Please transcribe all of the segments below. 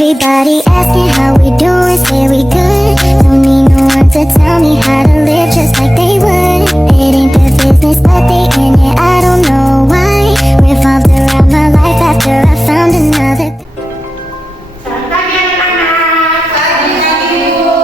Everybody asking how we doing, say we good. Don't need no one to tell me how to live just like they would. It ain't their business, but they in it, I don't know why. Revolved around my life after I found another. Selamat pagi anak-anak. Pagi Bu.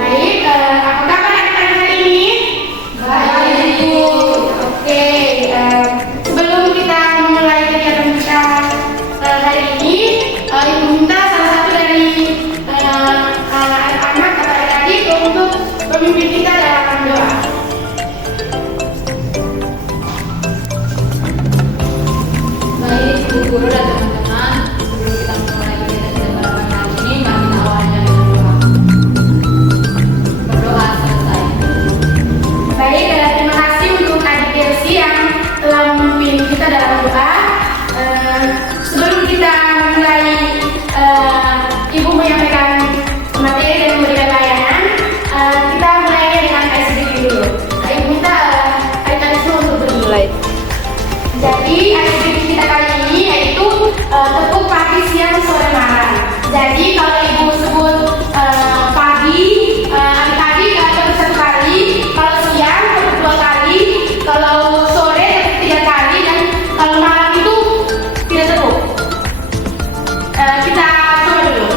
Baik, apa kabar anak-anak hari ini? Baik Bu. Oke, sebelum kita memulai kegiatan kita hari ini, Ibu minta salah satu dari anak-anak atau adik-adik untuk memimpin kita dalam doa. Baik, Bu Guru dan teman-teman, sebelum kita memulai kegiatan kita pada hari ini, kami awalnya dengan doa. Berdoa selesai. Baik, terima kasih untuk adik Delsi yang telah memimpin kita dalam doa. Sebelum kita mulai Ibu menyampaikan materi dan memberikan layanan, kita mulai dengan ICDP dulu. Ibu minta adik-adik semua untuk berdiri. Jadi ICDP kita kali ini yaitu tepuk pagi, siang, sore, malam. Jadi kalau Ibu sebut pagi, adik-adik tepuk satu kali, kalau siang tepuk dua kali, kalau sore tepuk tiga kali, dan kalau malam itu tidak tepuk. Kita coba dulu.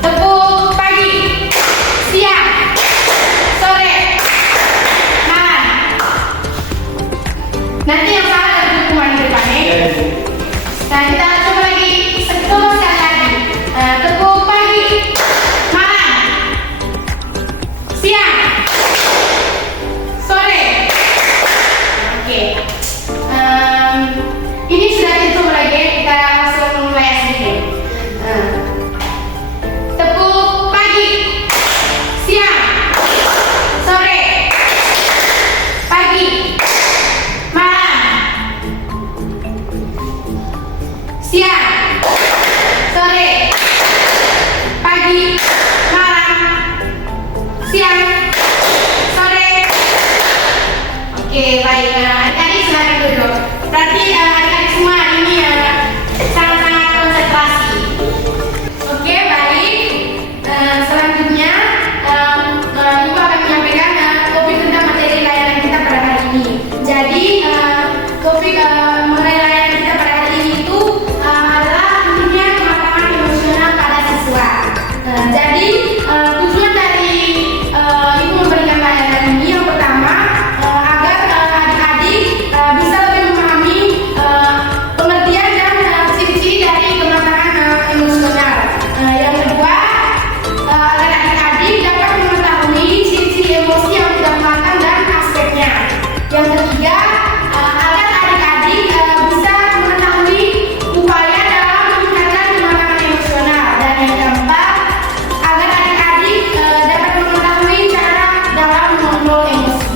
Tepuk pagi, siang, sore, malam. Nanti yang salah ada hukuman di depannya. Nah, kita coba lagi, sekali lagi. Tepuk pagi, malam, siang, sore. Oke. Ini sudah kita coba lagi, kita langsung mulai sedikit. Tepuk pagi, siang, sore, pagi, malam, siang, sore, pagi, malam, siang, sore. Oke, baik. Adik-adik silakan duduk. Berarti adik-adik semua hari ini sangat-sangat konsentrasi. Oke, baik. Selanjutnya Ibu akan menyampaikan topik tentang materi layanan kita pada hari ini. Jadi topik mengenai layanan kita pada hari ini itu adalah intinya kematangan emosional pada siswa. Jadi tujuan dari Ibu memberikan layanan ini yang pertama agar adik-adik bisa lebih memahami pengertian dan ciri-ciri dari kematangan emosional. Yang kedua, agar adik-adik dapat mengetahui ciri-ciri emosi yang tidak matang dan aspeknya. Yang ketiga, agar adik-adik bisa mengetahui upaya dalam meningkatkan kematangan emosional. Dan yang keempat, agar adik-adik dapat mengetahui cara dalam mengontrol emosi.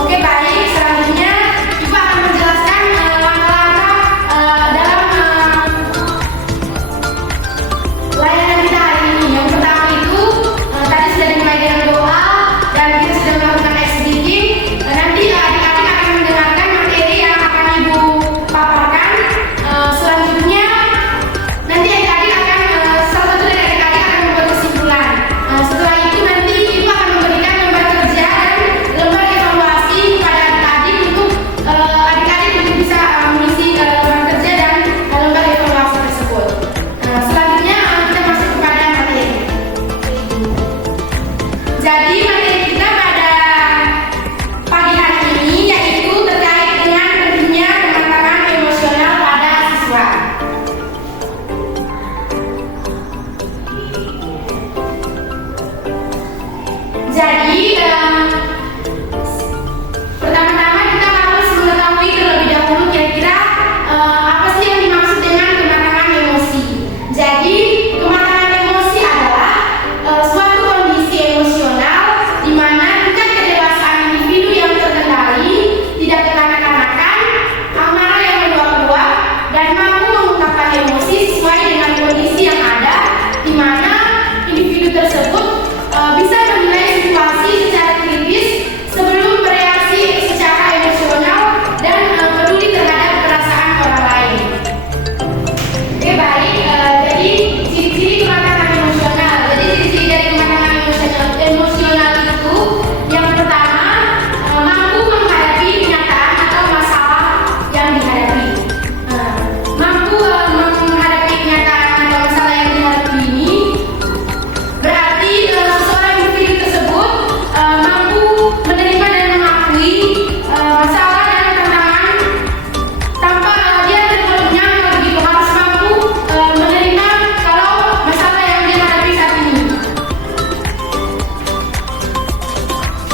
Oke, baik. Selanjutnya Ibu akan menjelaskan langkah-langkah dalam layanan kita hari ini. Yang pertama itu tadi sudah dimulai dengan doa dan kita sudah melakukan exhibiting. Nanti adik-adik akan mendengarkan materi yang akan Ibu paparkan. Selanjutnya nanti adik-adik akan salah satu dari adik-adik akan membuat kesimpulan. Setelah itu nanti Ibu akan memberikan lembar kerja dan lembar evaluasi kepada adik-adik untuk adik-adik untuk bisa mengisi lembar kerja dan lembar evaluasi tersebut. Selanjutnya kita masuk kepada materi. Jadi materi kita pada pagi hari ini yaitu terkait dengan pentingnya kematangan emosional pada siswa. Jadi pertama-tama kita harus mengetahui terlebih dahulu kira-kira apa sih yang dimaksud dengan kematangan emosi. Jadi kematangan emosi adalah suatu kondisi emosional di mana tingkat kedewasaan individu yang terkendali, tidak kekanak-kanakan, amarah yang meluap-luap, dan mampu mengungkapkan emosi sesuai dengan kondisi yang ada, di mana individu tersebut bisa menilai situasi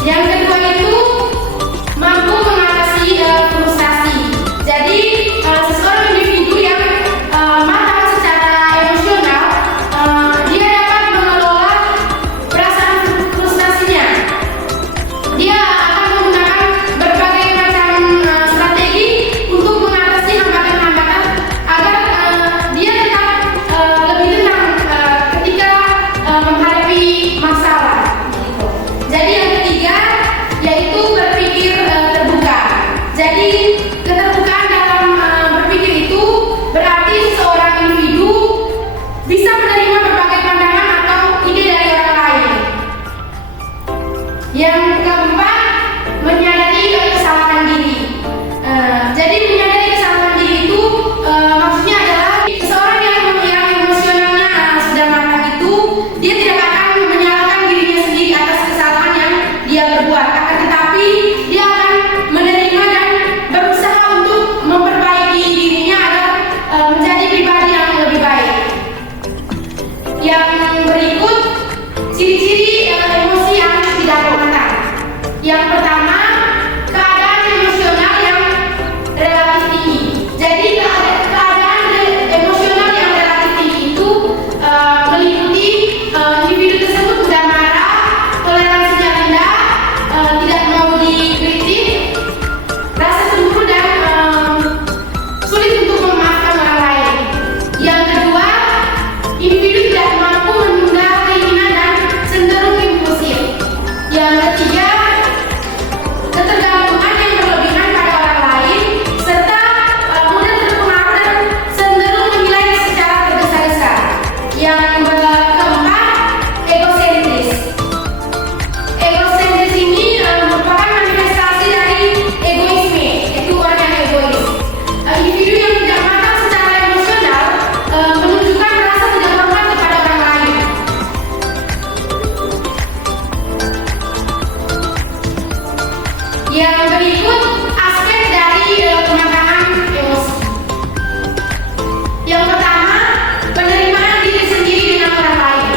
Yang kedua itu mampu mengatasi frustasi. Jadi seseorang individu yang matang secara emosional, dia dapat mengelola perasaan frustasinya. Dia akan menggunakan berbagai macam strategi untuk mengatasi hambatan-hambatan agar dia tetap lebih tenang ketika menghadapi masalah. Jadi yang ketiga yaitu berpikir terbuka. Jadi keterbukaan dalam berpikir itu berarti seorang individu bisa menerima berbagai pandangan atau ide dari orang lain. Yang keempat, menyadari kesalahan diri. Jadi menyadari kesalahan diri itu maksudnya adalah seseorang yang emosionalnya sudah matang itu, dia tidak akan menyalahkan dirinya sendiri atas kesalahan yang dia berbuat, akan tetapi dia akan menerima dan berusaha untuk memperbaiki dirinya agar menjadi pribadi yang lebih baik. Yang berikut, ciri-ciri emosi yang tidak matang. Yang pertama, keadaan emosional yang relatif tinggi. Jadi keadaan emosional yang relatif tinggi itu meliputi individu tersebut mudah marah, toleransinya rendah, tidak mau dikritik, rasa cemburu dan sulit untuk memaafkan orang lain. Yang kedua, individu tidak mampu menunda keinginan dan cenderung impulsif. Yang ketiga, ketergantungan yang berlebihan pada orang lain serta mudah terpengaruh dan cenderung menilai secara tergesa-gesa. Yang keempat, egosentris. Egosentris ini merupakan manifestasi dari egoisme, yaitu orang yang egois. Individu yang tidak matang secara emosional menunjukkan rasa tidak hormat kepada orang lain. Yang berikut aspek dari kematangan emosi. Yang pertama, penerimaan diri sendiri dengan orang lain.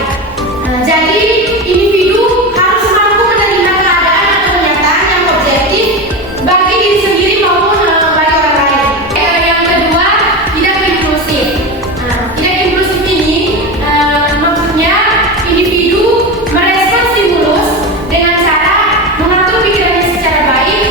Jadi individu harus mampu menerima keadaan atau kenyataan yang objektif bagi diri sendiri maupun bagi orang lain. Yang kedua, tidak impulsif. Tidak impulsif ini maksudnya individu merespons stimulus dengan cara mengatur pikirannya secara baik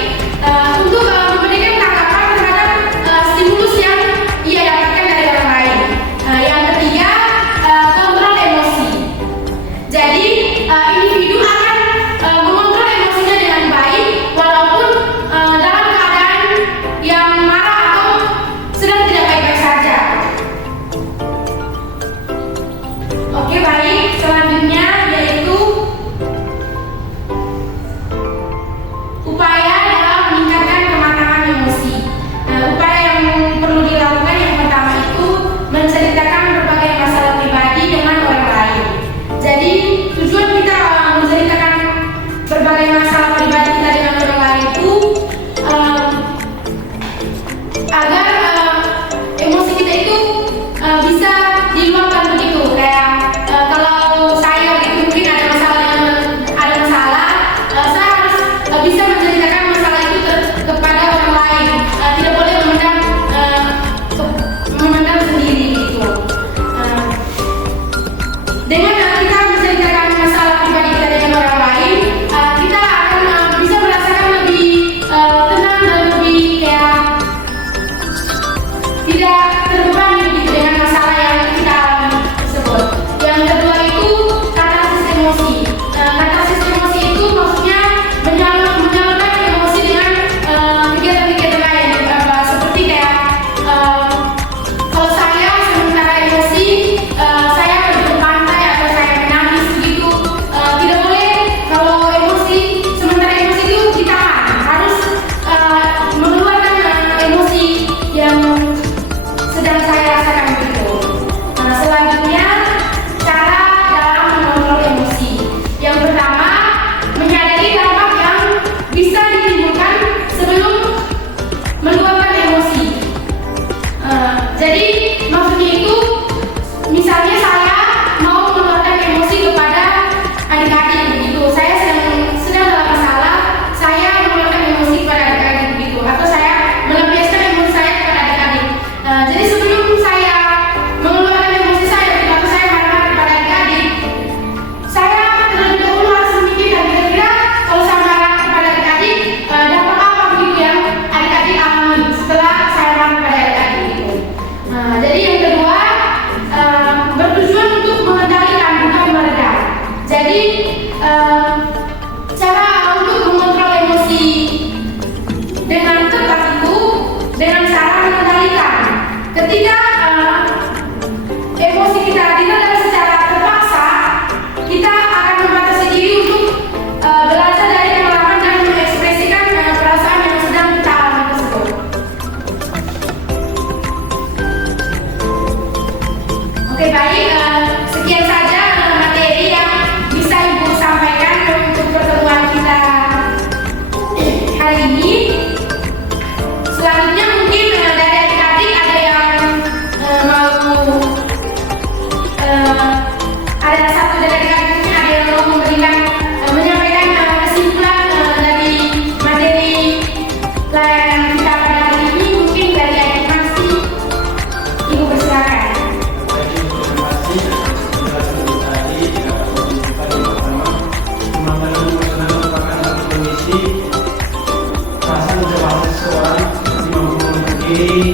diri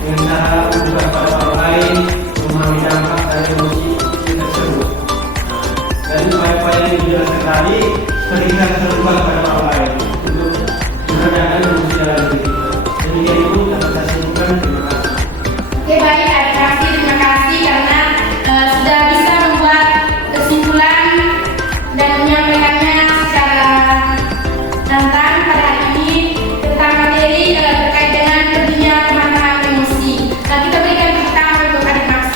dengan cara membuka pada orang lain, memahami dampak dari emosi tersebut. Dan upaya-upaya yang dijelaskan tadi berikan keseruan pada orang lain untuk meredakan emosi dalam diri kita. Demikian itu dapat saya simpulkan. Terima kasih. Oke, baik, terima kasih karena sudah bisa membuat kesimpulan dan menyampaikannya secara lantang pada hari ini tentang materi terkait dengan pentingnya pemahaman emosi. Nah, kita berikan tepuk tangan untuk adik Mas.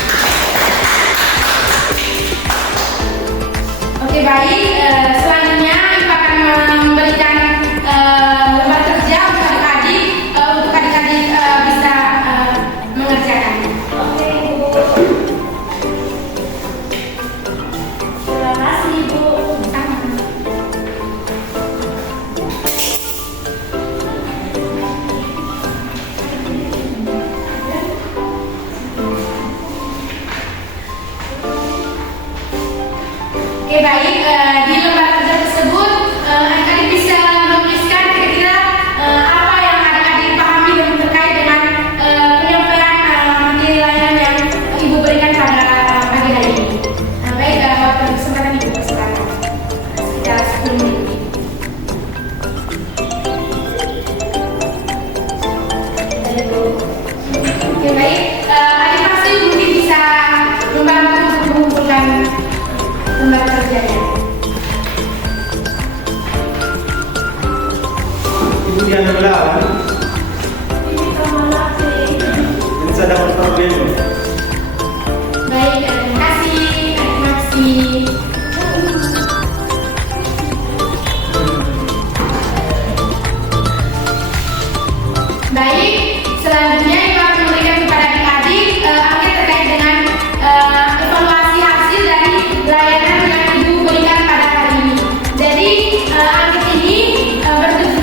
Oke, baik, selanjutnya Ibu akan memberikan lembar kerja untuk adik-adik untuk adik-adik bisa mengerjakan. Oke, Ibu. Terima kasih, Ibu. Oke, baik, di lembar kerja tersebut adik-adik bisa menuliskan kira-kira apa yang adik-adik pahami dan terkait dengan penyampaian materi layanan yang Ibu berikan pada pagi hari ini. Nah, baik, waktu kesempatan Ibu sekarang sekitar 10 menit. Oke, baik, adik pasti mungkin bisa membantu untuk mengumpulkan lembar kerjanya. Ibu Diana Belawan, yang saya dapat problem. Baik, terima kasih, adik Maxi. Baik, selanjutnya Ibu akan memberikan kepada adik-adik angket terkait dengan evaluasi hasil dari layanan yang Ibu berikan pada hari ini. Jadi angket ini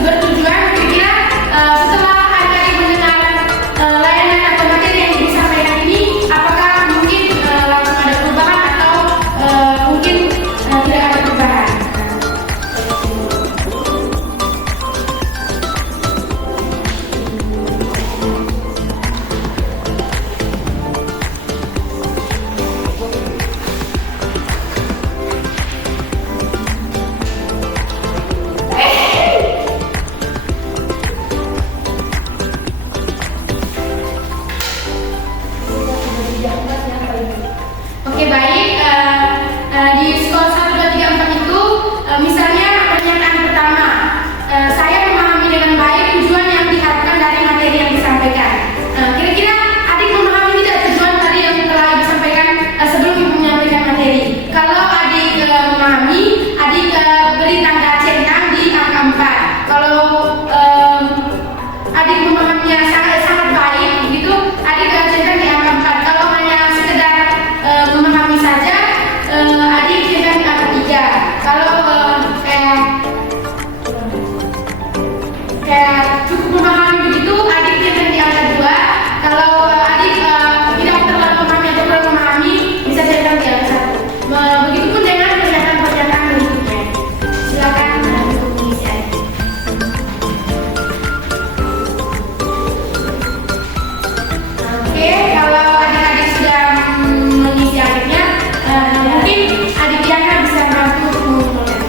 bertujuan kira-kira setelah adik-adik mendengar layanan atau materi yang Ibu sampaikan ini, apakah mungkin langsung ada perubahan atau mungkin tidak ada perubahan. Oke, baik, di skor 1, 2, 3, 4 itu misalnya pernyataan pertama, saya memahami dengan baik tujuan yang diharapkan dari materi yang disampaikan. Kira-kira adik memahami tidak tujuan tadi yang telah Ibu sampaikan sebelum Ibu menyampaikan materi? Kalau adik memahami, adik beri tanda centang di angka 4. Kalau adik memahaminya sangat baik, begitu, adik centang di angka 4. Kalau hanya sekedar memahami saja, adik centang di angka 3. Kalau kayak cukup memahami begitu, adik centang di angka 2. Kalau adik tidak terlalu memahami atau kurang memahami, bisa centang di angka 1. Begitupun dengan pernyataan-pernyataan berikutnya. Silakan untuk mengisi adik. Oke, kalau adik-adik sudah mengisi adiknya, mungkin adik Diana bisa bantu untuk mengumpulkan.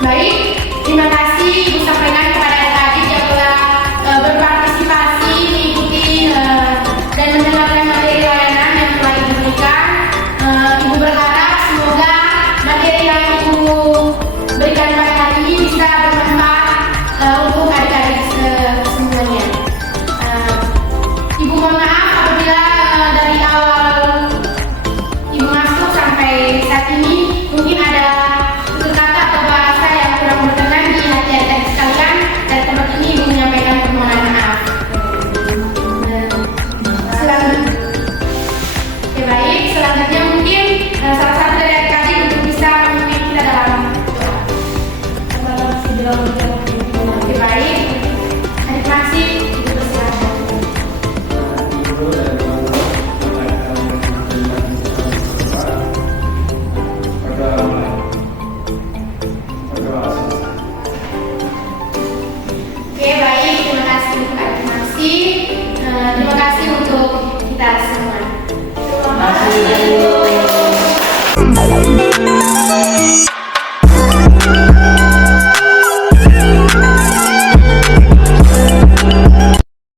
Baik, terima kasih Ibu sampaikan kepada